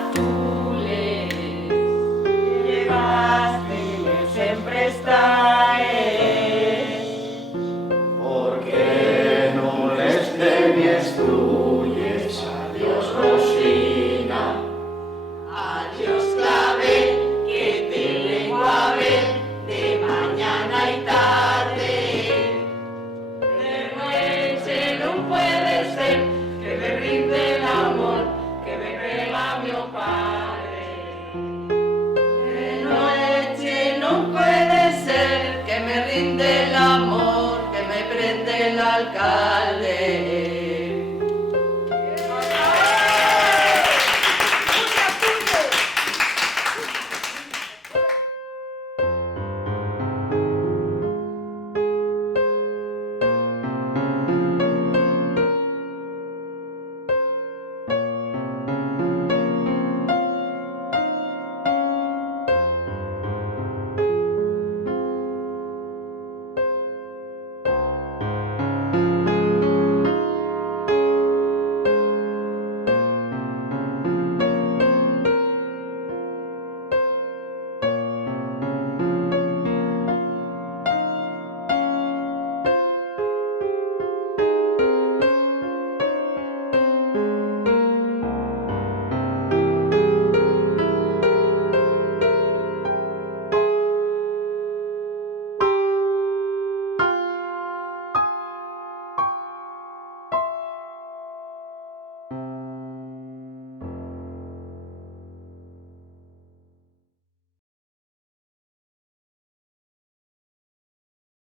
azules, llevaste sempre estáes. Porque no les temies tuyes, adiós Rosina, Adiós clavel, que te vengo a ver de mañana y tarde. De noche no puede ser que me rinde el amor que me regala mi padre. De noche no puede ser que me rinde el amor que me prende el alcalde.